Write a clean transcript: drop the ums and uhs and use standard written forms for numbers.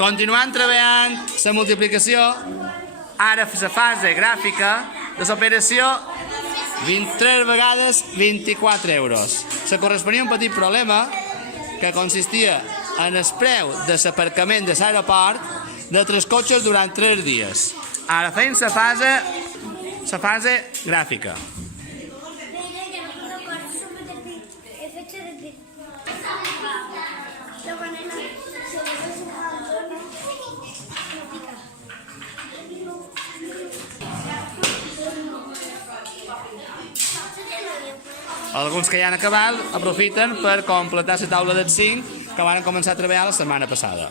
Continuant treballant la multiplicació, ara la fase gràfica de l'operació 23 vegades 24 euros. Se corresponia un petit problema que consistia en el preu de l'aparcament de l'aeroport de 3 cotxes durant 3 dies. Ara fem la fase gràfica. Alguns que ja han acabat aprofiten per completar la taula dels 5 que van començar a treballar la setmana passada.